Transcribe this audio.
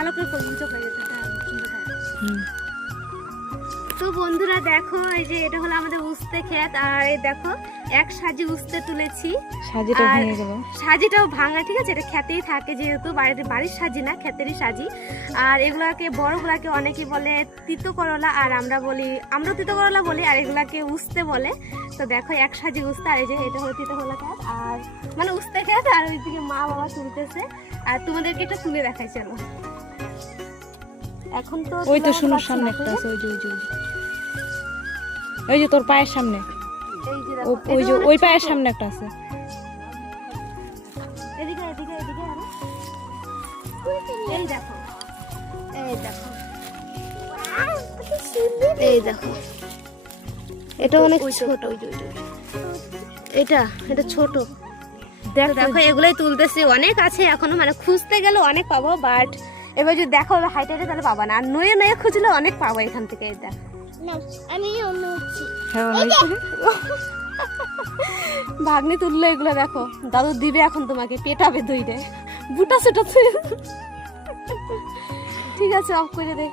ভালো করে করবো, চোখ হয়ে গেছে। তো বন্ধুরা দেখো, এই যে এটা হলো আমাদের উস্তে ক্ষেত, আর এই দেখো এক সাজি উস্তে তুলেছি। সাজিটা আর ভেঙে গেল। সাজিটাও ভাঙা, ঠিক আছে, এটা খেতেই থাকে যেহেতু বাড়ির সাজি না, ক্ষেতেরই সাজি। আর এগুলাকে বড়গুলাকে অনেকেই বলে তিতো করলা, আর আমরা তিতো করলা বলি, আর এগুলাকে উস্তে বলে। তো দেখো এক সাজি উস্তে, আর এই যে এটা হলো তিতো করলা ক্ষেত, আর মানে উস্তে ক্ষেত, আর ওইদিকে মা বাবা তুলতেছে। আর তোমাদেরকে এটা তুলে দেখাইছে এখন। তো ওই তো তোলা শোনো পাচ্ছি সামনে না, একটা বুঝলে? আছে, ওই যে তোর পায়ের সামনে, এই যে দেখো, ওই এটা যে অনেক ওই পায়ের ছোট। সামনে একটা আছে। এদিকে এদিকে এদিকে আরো। এই দেখো, এই দেখো, এই দেখো, এটা অনেক ছোট। এটা ছোট। দেখো এগুলাই তুলতেছি, অনেক আছে এখনো, মানে খুঁজতে গেলে অনেক পাবো, বাট এবার যদি দেখো হাইটে তাহলে পাবা না, আর নয়ে নয়ে খুঁজলে অনেক পাবো এখান থেকে। এই দেখো, হ্যাঁ হয়েছে। ভাগ্নি তুললো এগুলো, দেখো দাদু দিবে এখন তোমাকে, পেটাবে দুইটা বুটা সেটা। ঠিক আছে, অফ করে দে।